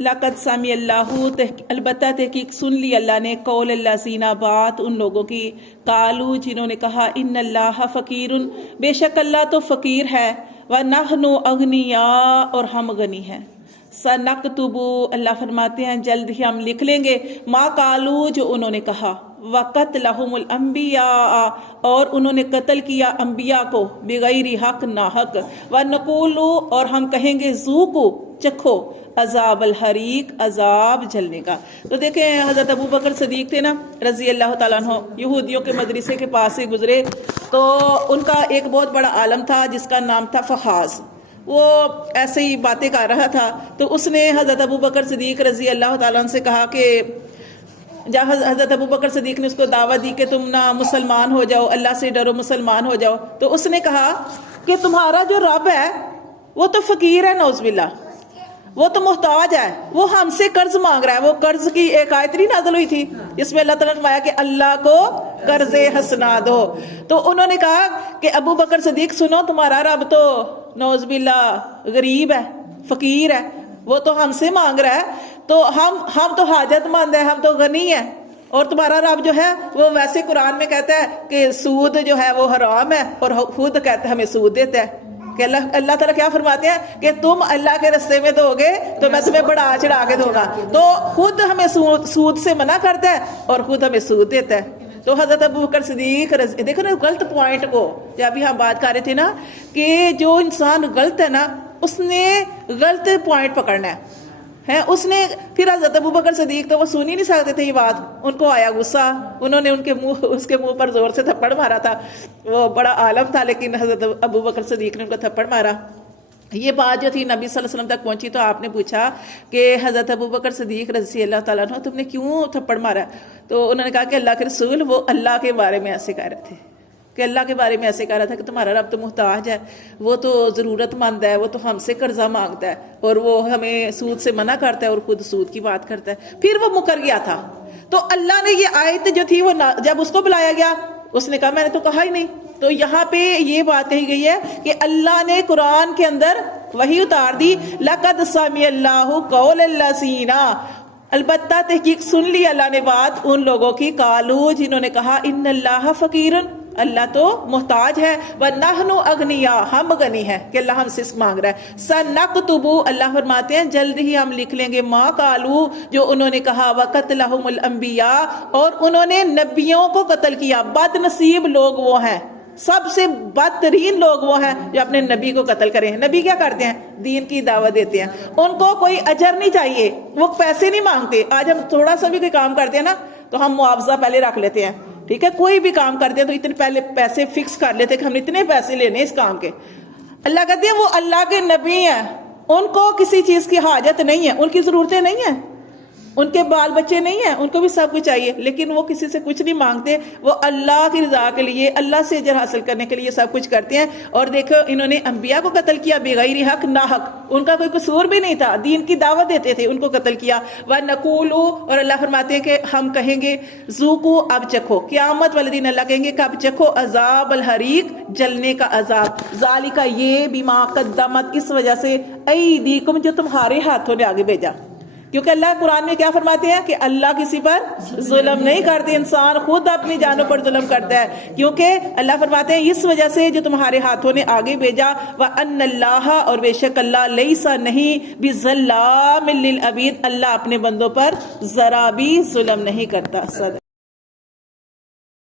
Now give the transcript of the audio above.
लक़द समी अल्लाह, अलबत्ता तहकीक सुन ली अल्लाह ने, कौल अल्लाज़ीना, बात उन लोगों की, कालू जिन्होंने कहा, इन्नल्लाह फ़कीरुन, बेशक अल्लाह तो फ़कीर है, व नहनु अगनिया, और हम गनी हैं। सनक्तुबु, अल्लाह फरमाते हैं जल्द ही हम लिख लेंगे, मा कालू, जो उन्होंने कहा, वक़त लहुमुल अंबिया, और उन्होंने कत्ल किया अंबिया को, बिगैरी हक, ना हक, व नकूलू, और हम कहेंगे, ज़ूकू, चखो, अजाब अल हरीक, अजाब जलने का। तो देखें हज़रत अबू बकर सदीक थे ना रज़ी अल्लाह ताला अन्हु, यहूदियों के मदरसे के पास से गुजरे, तो उनका एक बहुत बड़ा आलम था जिसका नाम था फ़खाज़। वो ऐसे ही बातें कर रहा था, तो उसने हज़रत अबू बकर सदीक रज़ी अल्लाह ताला अन्हु से कहा कि जब हज़रत अबू बकर सदीक ने उसको दावत दी कि तुम ना मुसलमान हो जाओ, अल्लाह से डरो, मुसलमान हो जाओ, तो उसने कहा कि तुम्हारा जो रब है वो तो फ़कीर है, नौज़बिल्ला, वो तो मुहताज है, वो हमसे कर्ज मांग रहा है। वो कर्ज की एक आयत नहीं नाज़िल हुई थी जिसमें अल्लाह ताला ने फरमाया कि अल्लाह को कर्ज़े हसना दो। तो उन्होंने कहा कि अबू बकर सदीक सुनो, तुम्हारा रब तो नौज़बिल्ला गरीब है, फ़कीर है, वो तो हमसे मांग रहा है, तो हम तो हाजतमंद है, हम तो गनी है, और तुम्हारा रब जो है वो वैसे कुरान में कहता है कि सूद जो है वो हराम है, और खुद कहता है हमें सूद देता है। कि अल्लाह ताला क्या फरमाते हैं कि तुम अल्लाह के रास्ते में दोगे तो मैं तुम्हें बढ़ा चढ़ा के दूंगा। तो खुद हमें सूद से मना करता है और खुद हमें सूद देता है। तो हज़रत अबू बकर सिद्दीक, देखो ना गलत पॉइंट को, जब अभी हम बात कर रहे थे ना कि जो इंसान गलत है ना उसने गलत पॉइंट पकड़ना है, उसने फिर हज़रत अबू बकर सिद्दीक तो वो सुन ही नहीं सकते थे ये बात, उनको आया गुस्सा, उन्होंने उसके मुंह पर जोर से थप्पड़ मारा था। वो बड़ा आलम था लेकिन हज़रत अबू बकर सिद्दीक ने उनको थप्पड़ मारा। ये बात जो थी नबी सल्लल्लाहु अलैहि वसल्लम तक पहुंची, तो आपने पूछा कि हज़रत अबू बकर सिद्दीक रज़ी अल्लाह ताला अन्हु तुमने क्यों थप्पड़ मारा? तो उन्होंने कहा कि अल्लाह के रसूल वो अल्लाह के बारे में ऐसे कह रहे थे, कि अल्लाह के बारे में ऐसे कह रहा था कि तुम्हारा रब तो मुहताज है, वो तो ज़रूरतमंद है, वो तो हमसे कर्जा मांगता है, और वो हमें सूद से मना करता है और खुद सूद की बात करता है। फिर वो मुकर गया था। तो अल्लाह ने ये आयत जो थी वो जब उसको बुलाया गया उसने कहा मैंने तो कहा ही नहीं। तो यहाँ पे ये बात कही गई है कि अल्लाह ने कुरान के अंदर वही उतार दी, लक़द समी अल्लाहु कौल अल्लाज़ीना, अलबत्ता तहकीक सुन ली अल्लाह ने बात उन लोगों की, कालू जिन्होंने कहा, इन्नल्लाह फ़कीरुन, अल्लाह तो मुहताज है, व नहनु अगनिया, हम गनी है, कि अल्लाह हमसे मांग रहा है। सनक्तुबु, अल्लाह फरमाते हैं जल्द ही हम लिख लेंगे, मा कालू, जो उन्होंने कहा, वक़त लहुमुल अंबिया, और उन्होंने नबियों को कत्ल किया। बदनसीब लोग वो हैं, सबसे बदतरीन लोग वो हैं जो अपने नबी को कत्ल करें। नबी क्या करते हैं? दीन की दावत देते हैं, उनको कोई अजर नहीं चाहिए, वो पैसे नहीं मांगते। आज हम थोड़ा सा भी कोई काम करते हैं ना तो हम मुआवजा पहले रख लेते हैं, ठीक है, कोई भी काम करते हैं तो इतने पहले पैसे फिक्स कर लेते हैं कि हमने इतने पैसे लेने इस काम के। अल्लाह कहते हैं वो अल्लाह के नबी हैं, उनको किसी चीज की हाजत नहीं है, उनकी जरूरतें नहीं है, उनके बाल बच्चे नहीं हैं, उनको भी सब कुछ चाहिए, लेकिन वो किसी से कुछ नहीं मांगते, वो अल्लाह की रजा के लिए, अल्लाह से अजर हासिल करने के लिए सब कुछ करते हैं। और देखो इन्होंने अंबिया को कत्ल किया बेगैर हक, ना हक, उनका कोई कसूर भी नहीं था, दीन की दावत देते थे, उनको कत्ल किया। व नकूलू, और अल्लाह फरमाते हैं कि हम कहेंगे, ज़ूकू, अब चखो, क़यामत वाले दिन अल्लाह कहेंगे कब चखो, अजाब अल हरीक, जलने का अजाब, ज़ालिका, ये बिमा कद्दमत, इस वजह से, ऐदीकुम, जो तुम्हारे हाथों ने आगे भेजा। क्योंकि अल्लाह कुरान में क्या फरमाते हैं कि अल्लाह किसी पर जुल्म नहीं करते, इंसान खुद अपनी जानों पर जुल्म करता है। क्योंकि अल्लाह फरमाते हैं इस वजह से जो तुम्हारे हाथों ने आगे भेजा, व अन्नल्लाह, और बेशक अल्लाह, लैसा, नहीं, बिज़ल्लामिल लिल अबीद, अल्लाह अपने बंदों पर जरा भी जुल्म नहीं करता। सद